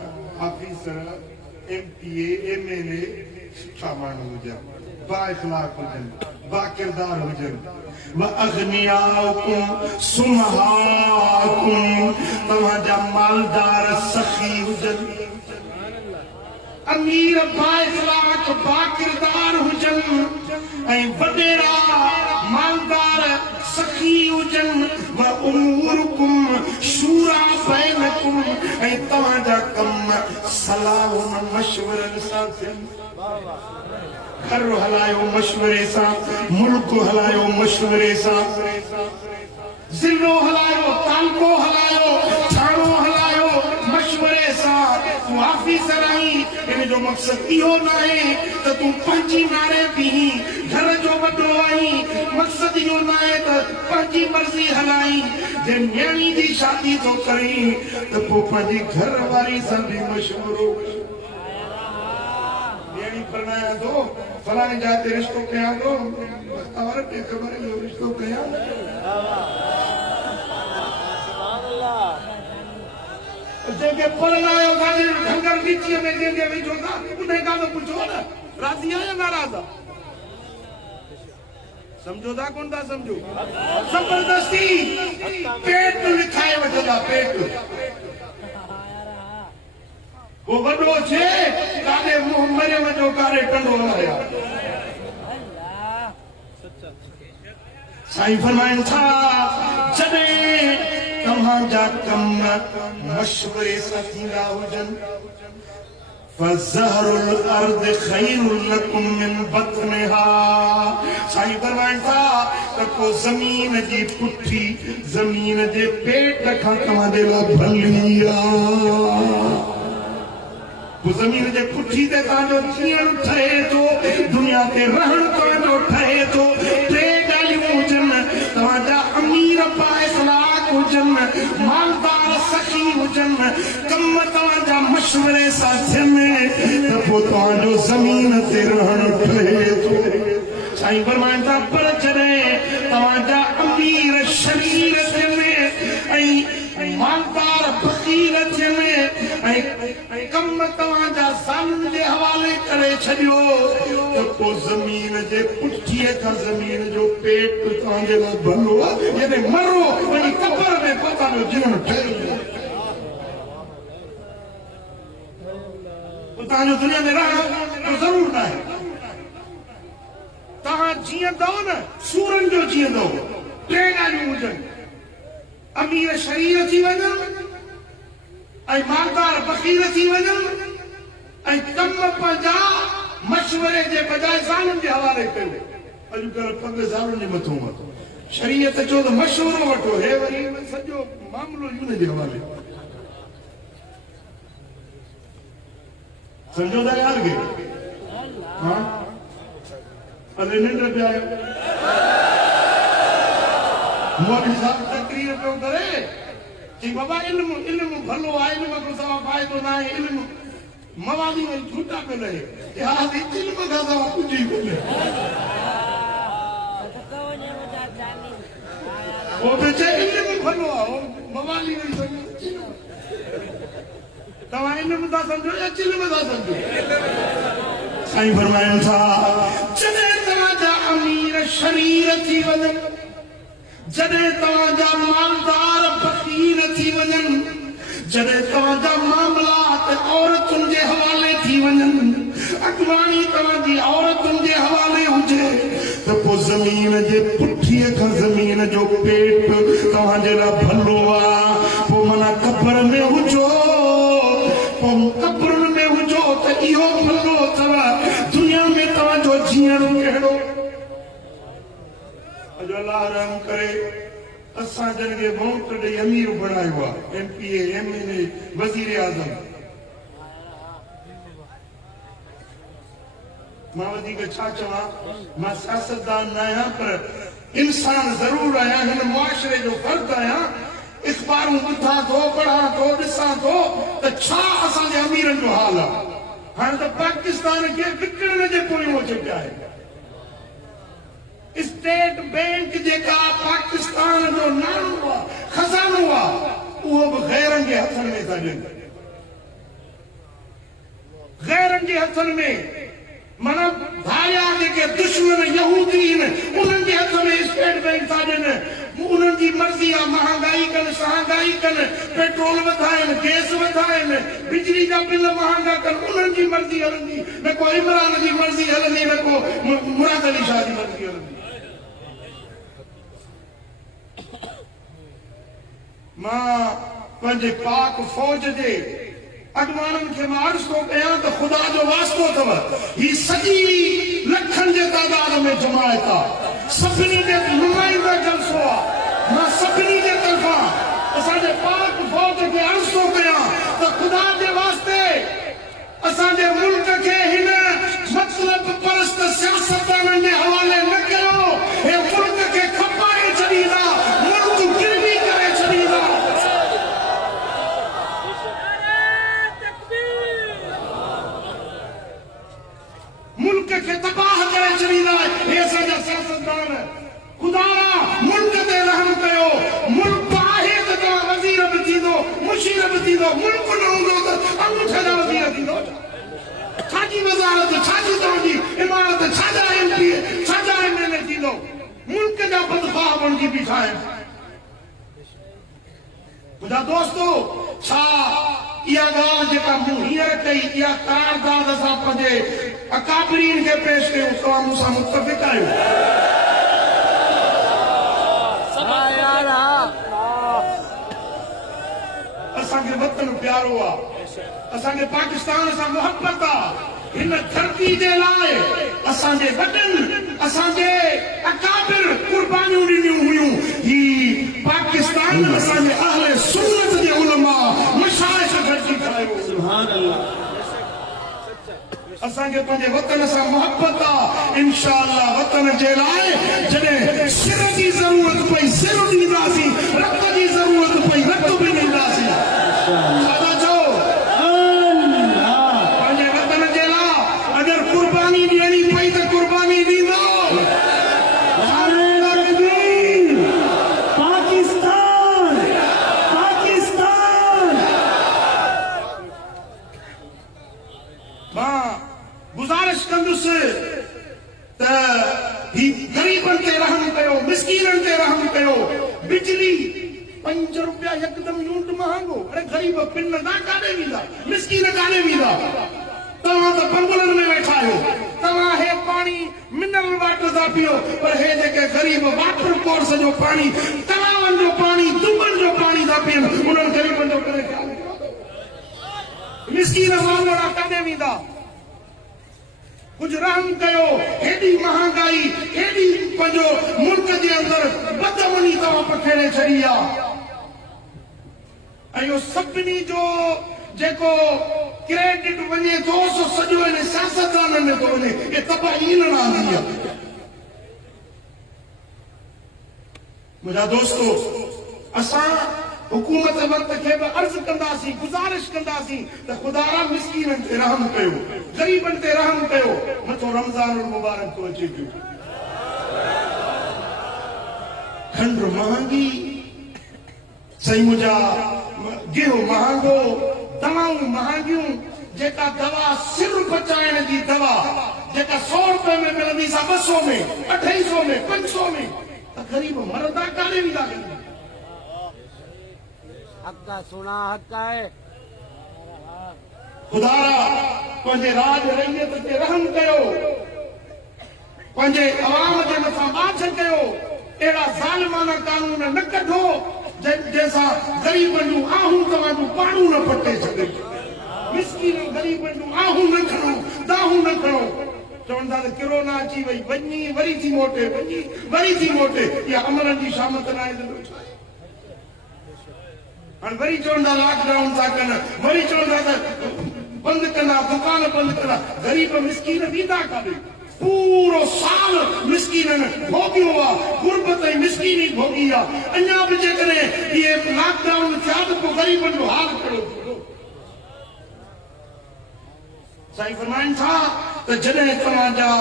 ऑफिसर एमपीए एमएलए सुठा माण्हू हुजनि बाइखलाक हुजनि बाकिरदार हुजनि व अग्नियाकुम सुमहाकुम तव्हांजा मालदार सखी हुजनि अमीर बाइखलाक बाकिरदार हुजनि ऐं वॾेरा मालदार सखी हुजनि व उमूरुकुम शूरा बैनकुम ऐं तव्हांजा कम सलाह मशवरनि सां थियनि घर हलायो मशवरे सां मुल्क हलायो मशवरे सां ज़िलो हलायो तालको हलायो थाणो हलायो मशवरे सां तूं ऑफिसर आहीं इन जो मक़सद इहो न आहे त तूं पंहिंजी नारे बीहीं घर जो वॾो आहीं मक़सद इहो न आहे त पंहिंजी मर्ज़ी हलाहीं जे न्याणी जी शादी थो करीं त पोइ पंहिंजी घर वारी सां बि मशवरो बनाया दो फलाने जाते रिश्तों के यहाँ दो और पे खबर है रिश्तों के यहाँ जेके पढ़ना है उन्हें ढंगर नीचे में जेके भी जोड़ा उन्हें का तो पूछो ना राजी है या नाराज है समझोदा कौन था समझो जबरदस्ती पेट लिखाए वजदा पेट वो वडो छे काने मुंह मरे वजो कारे टंडो आया साईं फरमाइनि था जॾहिं तव्हांजा कम मशवरे सां थींदा हुजनि फज़हरुल अर्द खैरुल लकुम मिन बत्निहा साईं फरमाइनि था त को ज़मीन जी पुठी ज़मीन जे पेट खां तव्हांजे लाइ भली आहे ज़मीन जे पुठी ते तव्हांजो जीअण ठहे थो दुनिया ते रहण तव्हांजो ठहे थो टे ॻाल्हियूं हुजनि तव्हांजा अमीर पाइसलाक हुजनि मालदार सखी हुजनि कम तव्हांजा मशवरे सां थियनि त पोइ तव्हांजो ज़मीन ते रहण ठहे थो साईं फरमाइनि था पर जॾहिं तव्हांजा अमीर शरीर थियनि ऐं मालदार फ़क़ीर थियनि ऐं कम तव्हांजा ज़ालुनि जे हवाले करे छॾियो त पोइ ज़मीन जे पुठीअ खां ज़मीन जो पेट तव्हांजे लाइ भलो आहे जॾहिं मरो वञी क़बर में तव्हांजो जीवन ठहियल तव्हांजो दुनिया में रहणु ज़रूरु न आहे तव्हां जीअंदव न सूरनि जो जीअंदव टे ॻाल्हियूं हुजनि अमीर शरीर थी वञनि ऐं मालदार फ़क़ीर थी वञनि ऐं कम पंहिंजा मशवरे जे बजाए ज़ालुनि जे हवाले कयो अॼुकल्ह पग ज़ालुनि जे मथां शरीयत चओ त मशवरो वठो हे वरी सॼो मामिलो ई उन जे हवाले सम्झो था ॻाल्हि खे हा हले निंड पिया आहियो मोदी साहब तकरीर पियो करे कि बाबा इल्म इल्म भलो आहे इल्म को सवा फ़ाइदो न आहे इल्म मवादी में झूठा पियो लहे यार इल्म का सवा कुझु ई कोन्हे वो बि चए इल्म भलो आहे मवादी में सम्झो तव्हां इल्म था सम्झो या चिल्म था सम्झो साईं फरमाइनि था जॾहिं तव्हांजा अमीर शरीर थी वञनि जॾहिं तव्हांजा मालदार फ़क़ीर थी वञनि जॾहिं तव्हांजा मामलात औरतुनि जे हवाले थी वञनि अॻवानी तव्हांजी औरतुनि जे हवाले हुजे त पोइ ज़मीन जे पुठीअ खां ज़मीन जो पेट तव्हांजे लाइ भलो आहे पोइ माना क़बर में हुजो पोइ क़बरुनि में हुजो त इहो भलो अथव दुनिया में तव्हांजो जीअण कहिड़ो अॼु अल्लाह रहम करे असां जन खे वोट ॾेई अमीर बणायो आहे MPA MLA वज़ीर आज़म मां वधीक छा चवां मां सियासतदान न आहियां पर इंसान ज़रूरु आहियां हिन मुआशिरे जो फ़र्द आहियां अख़बारूं ॿुधां थो पढ़ां थो ॾिसां थो त छा असांजे अमीरनि जो हाल आहे हाणे त पाकिस्तान खे विकिणण जे पोयां अचे पिया आहिनि स्टेट बैंक जेका पाकिस्तान जो नालो आहे खज़ानो आहे उहो बि गैरनि जे हथनि में था ॾियनि गैरनि जे हथनि में माना भाया जेके दुश्मन यहूदी आहिनि उन्हनि जे हथ में स्टेट बैंक था ॾियनि उन्हनि जी मर्ज़ी आहे महांगाई कनि सहांगाई कनि पेट्रोल वधाइनि गैस वधाइनि बिजली जा बिल महांगा कनि उन्हनि जी मर्ज़ी हलंदी न को इमरान जी मर्ज़ी हलंदी न को मुराद अली शाह जी मर्ज़ी हलंदी मां पंहिंजे पाक फ़ौज जे अॻवाननि खे मां अर्ज़ थो कयां त ख़ुदा जो वास्तो अथव ही सॼी लखनि जे तादाद में जमायत आहे सभिनी जे नुमाइंदा जलसो आहे मां सभिनी जे तरफ़ां असांजे पाक फ़ौज खे अर्ज़ थो कयां त ख़ुदा जे वास्ते असांजे मुल्क खे हिन मतिलब परस्त सियासतदाननि जे हवाले न कयो हे मुल्क खे खपाए छॾींदा मुल्क गिरवी करे छॾींदा मुल्क खे तबाह करे छॾींदा हे असांजा सियासतदान ख़ुदा मुल्क ते रहम कयो मुल्क आहे त तव्हां वज़ीर बि थींदो मुशीर बि थींदो मुल्क न हूंदो त अंगूठे जा वज़ीर थींदो छाजी वज़ारत छाजी तव्हांजी इमारत छाजा MP छाजा MLA थींदो मुल्क जा बदख़्वाह बणिजी बीठा आहिनि मुंहिंजा दोस्तो छा इहा ॻाल्हि जेका मूं हींअर कई इहा करारदाद असां पंहिंजे अकाबरीन खे पेश कयूं तव्हां मूंसां मुतफ़िक़ आहियो असांखे वतन प्यारो आहे असांखे पाकिस्तान सां मोहब्बत आहे हिन धरती जे लाइ असांजे वॾनि असांजे अकाबिर कुर्बानियूं ॾिनियूं हुयूं ही पाकिस्तान असांजे अहले सुन्नत जे उलमा मशाइख गॾिजी ठाहियो सुभान अल्लाह असांखे पंहिंजे वतन सां मोहब्बत आहे इंशाअल्लाह वतन जे लाइ जॾहिं सिर जी ज़रूरत पई सिर ॾींदासीं रत जी ज़रूरत पई रत बि ॾींदासीं दादा चओ पंहिंजे वतन जे लाइ अगरि कुर्बानी ॾियणी पई त कुर्बानी ॾींदो पाकिस्तान पाकिस्तान मां गुज़ारिश कंदुसि त ही ग़रीबनि ते रहम कयो मिस्कीननि ते रहम कयो बिजली 5 रुपया यकदम यूनिट महांगो अरे गरीब पिन ना काॾे वेंदा मिस्कीन काॾे वेंदा तव्हां त बंगलनि में वेठा आहियो तव्हां हे पाणी मिनरल वाटर था पियो पर हे जेके गरीब वाटर कोर्स जो पाणी तलावनि जो पाणी दुबनि जो पाणी था पीअनि उन्हनि गरीबनि जो करे मिस्कीन माण्हू काॾे वेंदा कुछ रहम कयो हेडी महांगाई हेडी पंहिंजो मुल्क जे अंदर बदमनी तव्हां पखेड़े छॾी आहे ऐं इहो सभिनी जो जेको क्रेडिट वञे थो सो सॼो हिन सियासतदाननि में थो वञे हे तबाही न रहंदी आहे मुंहिंजा दोस्तो असां हुकूमत वक्त खे बि अर्ज़ कंदासीं गुज़ारिश कंदासीं त ख़ुदा मिस्कीननि ते रहम कयो ग़रीबनि ते रहम कयो नथो रमज़ान मुबारक थो अचे पियो खंड महांगी सही मुंहिंजा गिहु महांगो दवाऊं महांगियूं जेका दवा सिर बचाइण जी दवा जेका 100 रुपए में मिलंदी सा 200 में 250 में 500 में त ग़रीब मरदा काॾे वेंदा हक्का सुना हक्का है खुदा पंहिंजे राज रैयत ते रहम कयो पंहिंजे अवाम जे मथां बाछ कयो अहिड़ा ज़ालिमाना कानून न कढो जंहिंसां ग़रीबनि जूं आहूं तव्हां जूं पाणू न पटे छॾे मिस्कीन ग़रीबनि जूं आहूं न खणो दाहूं न खणो चवंदा त किरोना अची वई वञी वरी थी मोटे वञी वरी थी मोटे इहा अमरनि जी शामत न आहे हाणे वरी चवंदा लॉकडाउन था कनि वरी चवंदा त बंदि कंदा दुकान बंदि कंदा ग़रीब मिस्कीन वेंदा काॾे पूरो साल मिस्कीननि भोॻियो आहे गुरबत ऐं मिस्कीनी भोॻी आहे अञा बि जेकॾहिं इहे लॉकडाउन थिया त पोइ ग़रीबनि जो हाल कहिड़ो थींदो साईं फरमाइनि था त जॾहिं तव्हांजा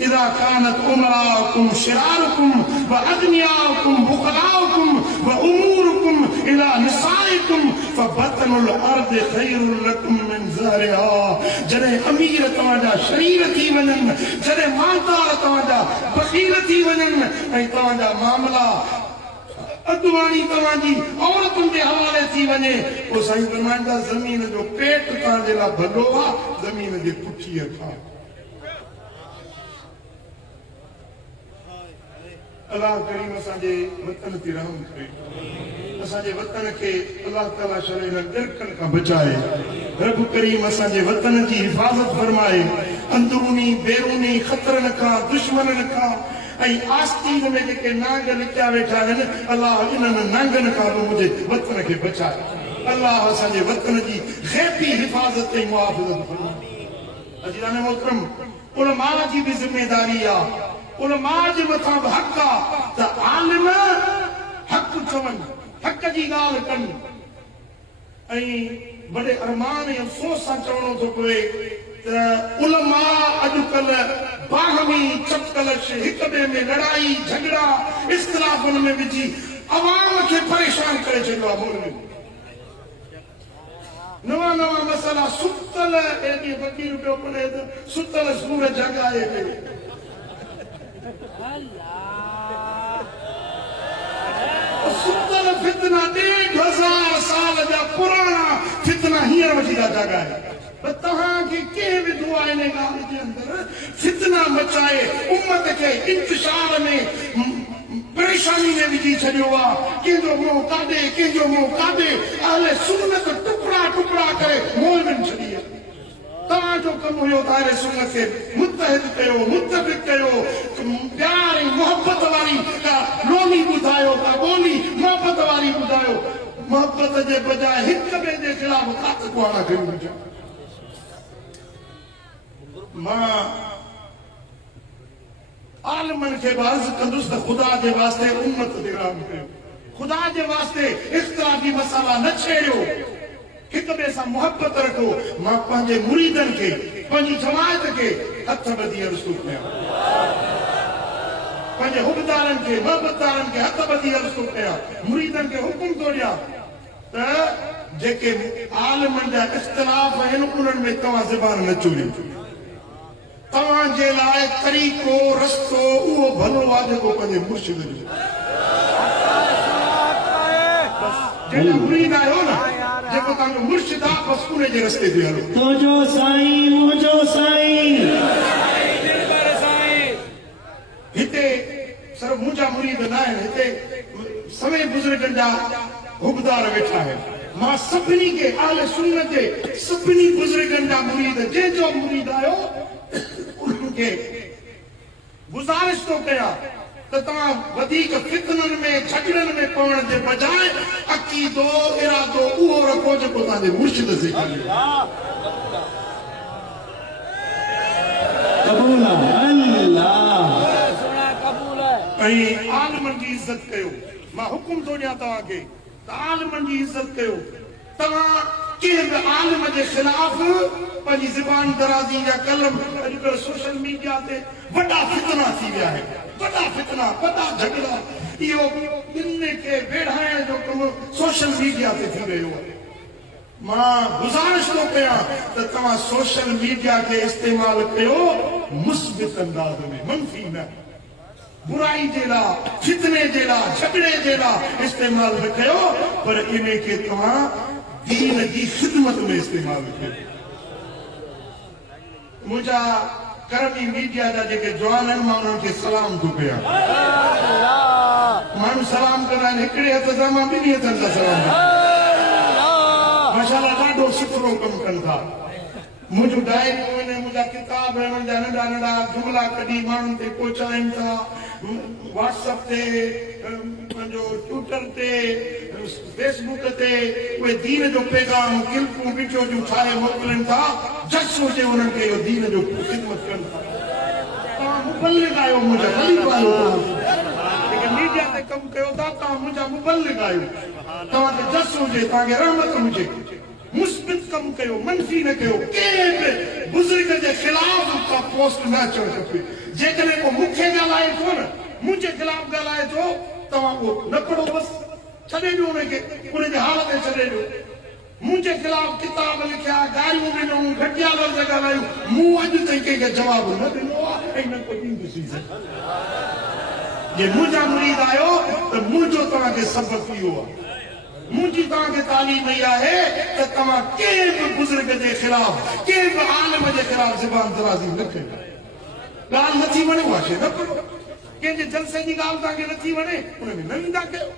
إذا كانت أمراؤكم شراركم وأغنياؤكم بخلاؤكم وأموركم إلى نسائكم فبطن الأرض خير لكم من ظهرها جڏهن أمير توهانجا شرير थी वञनि जॾहिं मालदार तव्हांजा बख़ील थी वञनि ऐं तव्हांजा मामला अदवाणी तव्हांजी औरतुनि जे हवाले थी वञे पोइ साईं फरमाइनि था ज़मीन जो पेट तव्हांजे लाइ भलो आहे ज़मीन जे पुठीअ खां अल्लाह करीम असांजे वतन ते रहम करे असांजे वतन खे अल्लाह ताला शर गिरकनि खां बचाए रब करीम असांजे वतन जी हिफ़ाज़त फरमाए अंदरूनी बैरूनी ख़तरनि खां दुश्मननि खां ऐं आस्तीन में जेके नांग लिकिया वेठा आहिनि अल्लाह इन्हनि नांगनि खां बि मुंहिंजे वतन खे बचाए अल्लाह असांजे वतन जी ग़ैबी हिफ़ाज़त ऐं मुहाफ़िज़त फरमाए अज़ीज़ान मोहतरम उलमा जी बि ज़िम्मेदारी आहे उलमा जे मथां बि हक़ आहे त आलिम हक़ चवनि हक़ जी ॻाल्हि कनि ऐं वॾे अरमान ऐं अफ़सोस सां चवणो थो पए त उलमा अॼुकल्ह बाहमी चपकलश हिक ॿिए में लड़ाई झगड़ा इख़्तिलाफ़नि में विझी अवाम खे परेशान करे छॾियो आहे मुल्क में नवां नवां मसइला सुतल एॾी फ़क़ीर पियो पढ़े त सुतल सूर जॻाए पियो सुतल फितना 1,500 साल जा पुराना फितना हींअर वठी था जॻाए तव्हांखे कंहिं विधो आहे हिन ॻाल्हि जे अंदरि फितना मचाए उम्मत खे इंतशार में परेशानी में विझी छॾियो आहे कंहिंजो मुंहुं काढे कंहिंजो मुंहुं काढे अहले सुन्नत टुकड़ा टुकड़ा करे मोलनि छॾी तव्हांजो कमु हुयो त अहले सुन्नत खे मुतहिद कयो मुतफ़िक़ कयो प्यार ऐं मोहबत वारी का लोली ॿुधायो का ॿोली मोहबत वारी ॿुधायो मोहबत जे बजाए हिक ॿिए जे ख़िलाफ़ कातकुआणा कयूं हुजनि मां आलमन के अर्ज़ कंदुसि त ख़ुदा जे वास्ते उम्मत ते रहम कयो ख़ुदा जे वास्ते इख़्तिलाफ़ी मसाला न छेड़ियो हिक ॿिए सां मोहबत रखो मां पंहिंजे मुरीदनि खे पंहिंजी जमायत खे हथ ॿधी अर्ज़ थो कयां पंहिंजे हुबदारनि खे मोहबतदारनि खे हथ ॿधी अर्ज़ थो कयां मुरीदनि खे हुकुम थो ॾियां त जेके आलमन जा इख़्तिलाफ़ आहिनि उन्हनि में तव्हां ज़बान न चोलियो तव्हांजे लाइ तरीक़ो रस्तो उहो भलो आहे जेको पंहिंजे मुर्शिद जो जेका मुरीद आहियो न जेको तव्हांजो मुर्शिद आहे बसि उन जे रस्ते ते हलो तुंहिंजो साईं मुंहिंजो साईं हिते सिर्फ़ु मुंहिंजा मुरीद न आहिनि हिते सभई बुज़ुर्गनि जा हुबदार वेठा आहिनि मां सभिनी खे आले सुन्नत जे सभिनी बुज़ुर्गनि जा मुरीद जंहिंजो मुरीद आहियो उनखे गुज़ारिश थो कयां त तव्हां वधीक फितननि में झगड़नि में पवण जे बजाए अक़ीदो इरादो उहो रखो जेको तव्हांजे मुर्शिद सेखारियो कबूल अल्लाह कबूल है ऐं आलमनि जी इज़त कयो मां हुकुम थो ॾियां तव्हांखे त आलमनि जी इज़त कयो तव्हां कंहिं बि आलिम जे ख़िलाफ़ पंहिंजी ज़बान दराज़ी या कलम अॼुकल्ह सोशल मीडिया ते वॾा फितना थी विया आहिनि वॾा फितना वॾा झगड़ा इहो ॿिन्ही खे वेढ़ाइण जो कमु सोशल मीडिया ते थी रहियो आहे मां गुज़ारिश थो कयां त तव्हां सोशल मीडिया खे इस्तेमालु कयो मुस्बित अंदाज़ में मनफ़ी न बुराई जे लाइ फितने जे लाइ झगड़े जे लाइ इस्तेमालु न कयो पर इन खे तव्हां दीन जी ख़िदमत में इस्तेमालु कयो मुंहिंजा करमी मीडिया जा जेके जवान आहिनि मां उन्हनि खे सलाम थो कयां माण्हू सलाम कंदा आहिनि हिकिड़े हथ सां मां ॿिन्ही हथनि सां सलाम माशाअल्लाह ॾाढो सुठो कमु कनि था मुंहिंजूं डायरियूं आहिनि मुंहिंजा किताब आहिनि मुंहिंजा नंढा नंढा जुमला कढी माण्हुनि ते पहुचाइनि था व्हाट्सएप ते पंहिंजो ट्विटर ते फेसबुक ते उहे दीन जो पैगाम किल्पूं वीडियो जूं ठाहे मोकिलनि था जस हुजे उन्हनि खे इहो दीन जो ख़िदमत कनि था तव्हां मुबल्लिग आहियो मुंहिंजा ग़रीब आहियो जेके मीडिया ते कमु कयो था तव्हां मुंहिंजा मुबल्लिग आहियो तव्हांखे जस हुजे तव्हांखे रहमत हुजे मुस्बित कमु कयो मनफ़ी न कयो कंहिं बि बुज़ुर्ग जे ख़िलाफ़ का पोस्ट न अचणु खपे जेकॾहिं को मूंखे ॻाल्हाए थो न मुंहिंजे ख़िलाफ़ ॻाल्हाए थो तव्हां उहो न पढ़ो बसि छॾे ॾियो उनखे उनजे हाल ते छॾे ॾियो मुंहिंजे ख़िलाफ़ किताब लिखिया गारियूं ॾिनऊं घटिया लफ़्ज़ ॻाल्हायूं मूं अॼु ताईं कंहिंखे जवाब न ॾिनो आहे ऐं न को ॾींदुसि जे मुंहिंजा मुरीद आहियो त मुंहिंजो तव्हांखे सबक़ इहो आहे मुंहिंजी तव्हांखे तालीम इहा आहे त तव्हां कंहिं बि बुज़ुर्ग जे ख़िलाफ़ कंहिं बि आलिम जे ख़िलाफ़ ज़बान दराज़ी न कयो ॻाल्हि नथी वणे उहा शइ न करो कंहिंजे जलसे जी ॻाल्हि तव्हांखे नथी वणे उन में न ईंदा कयो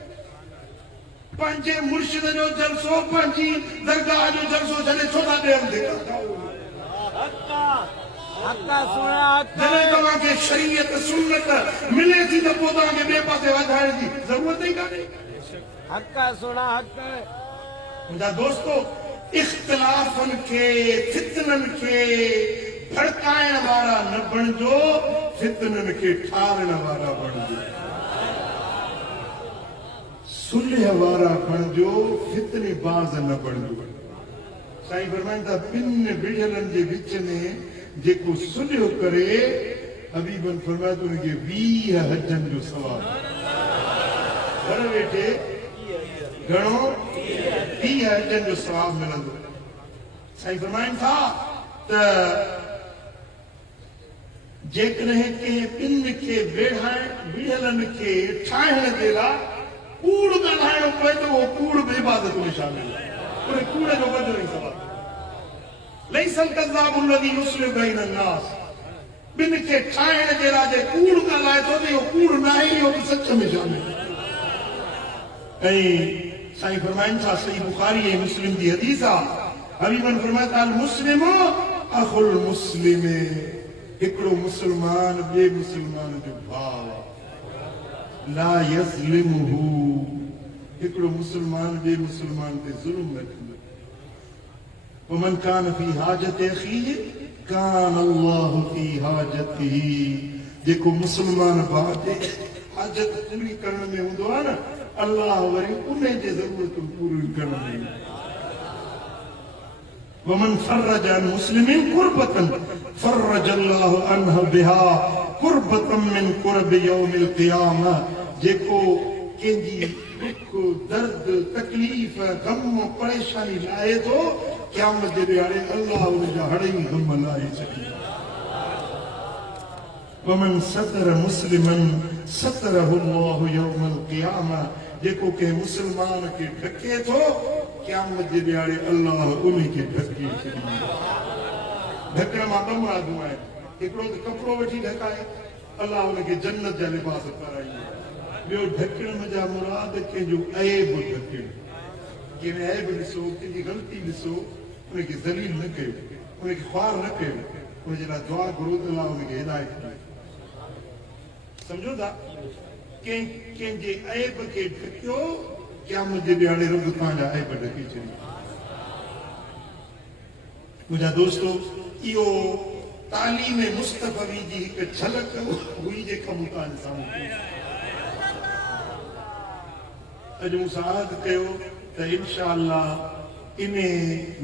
पंहिंजे मुर्शिद जो जलसो पंहिंजी दरगाह जो जलसो जॾहिं छो था ॾियनि जॾहिं तव्हांखे शरीयत सुन्नत मिले थी त पोइ तव्हांखे ॿिए पासे वधाइण जी ज़रूरत ई कान्हे मुंहिंजा दोस्तो इख़्तिलाफ़नि खे फितननि खे भड़काइण वारा न बणिजो फितननि खे ठारण वारा बणिजो सुलह वारा बणिजो फितने बाज़ न बणिजो साईं फरमाइनि था ॿिनि बिड़ियलनि जे विच में जेको सुलह करे हबीबन फरमाए थो उनखे 20 हजनि जो सवाबु घर वेठे घणो 20 हजनि जो सवाबु मिलंदो साईं फरमाइनि था त जेकॾहिं कंहिं ॿिनि खे बिड़ियलनि खे ठाहिण जे लाइ कूड़ ॻाल्हाइणो पए त उहो कूड़ बि इबादत में शामिल आहे उन कूड़ जो वॾो ई सवाबु लैसल कज़्ज़ाबु الذي يصلح بين الناس बिन के ठाहिण जहिड़ा जे कूड़ ॻाल्हाए थो त इहो कूड़ न आहे, इहो बि सच में शामिल। ऐं साईं फरमाइनि था, सही बुखारी ऐं मुस्लिम जी हदीस आहे, हबीबन फरमाए था, मुस्लिम अखुल मुस्लिम, हिकिड़ो मुस्लमान ॿिए मुस्लमान जो भाउ आहे, ला यज़लिमुहु, हिकिड़ो मुस्लमान ॿिए मुस्लमान ते ज़ुल्म न कंदो। वमन कान फी हाजत अखीह कान अल्लाहु फी हाजतिही, जेको मुस्लमान भाउ जे हाजत पूरी करण में हूंदो आहे न, अल्लाह वरी उन जे ज़रूरतूं पूरी करण में। वमन फर्रज अन मुस्लिमिन कुर्बतन फर्रज अल्लाहु अन्हु बिहा कुर्बतम मिन कुर्ब यौमिल क़ियामह, जेको कंहिंजी दुख दर्द तकलीफ़ गम परेशानी लाहे थो, क़यामत जे ॾियारे अल्लाह उनजा हड़ई गम लाहे छॾींदो। वमन सतर मुस्लिमन सतरहु अल्लाहु यौमल क़ियामह, जेको के मुसलमान के ढके थो, क़यामत जे ॾियारे अल्लाह उन खे ढके छॾींदो। ढकण मां ॿ मुरादूं आहिनि, हिकिड़ो त कपिड़ो वठी ढकाए, अल्लाह उनखे जन्नत जा लिबास पाराईंदो। ॿियो ढकण जा मुराद कंहिंजो ऐब ढकण, कंहिं ऐब ॾिसो, कंहिंजी ग़लती ॾिसो, उनखे ज़लील न कयो, उनखे ख्वार न कयो, उनजे लाइ दुआ घुरो त अल्लाह उनखे हिदायत ॾिए। सम्झो था, कंहिंजे ऐब खे ढकियो, क़यामत जे ॾियारे रब तव्हांजा ऐब ढके छॾींदो। मुंहिंजा दोस्तो, इहो तालीम मुस्तफ़वी जी हिकु झलक हुई जेका मूं तव्हांजे साम्हूं कई। अॼु मूं सां अहद कयो त इंशा अल्लाह इन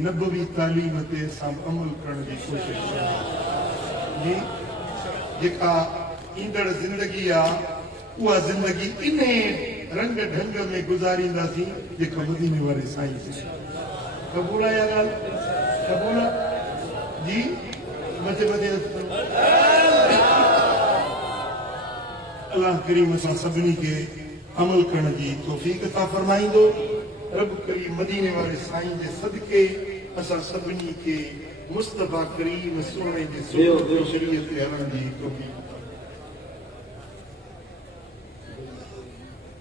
नबवी तालीम ते असां अमल करण जी कोशिश कयूं। जेका ईंदड़ ज़िंदगी आहे, उहा ज़िंदगी इन रंग ढंग में गुज़ारींदासीं जेका मदीने वारे साईं से। क़बूल आहे इहा ॻाल्हि? क़बूल आहे जी? मथे मथे अल्लाह करीम असां सभिनी खे अमल करण जी तौफ़ीक़ अता फरमाईंदो। रब करीम मदीने वारे साईं जे सदके असां सभिनी खे मुस्तफ़ा करीम सोने जे शरीयत ते हलण जी तौफ़ीक़।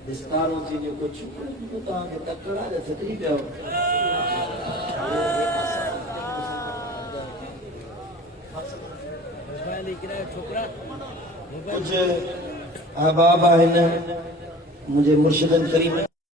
विस्तारो थी जो कुछ तव्हांखे तकड़ा जा थकरी पिया कुछ अहबाब आहिनि मुंहिंजे मुर्शिदनि करीम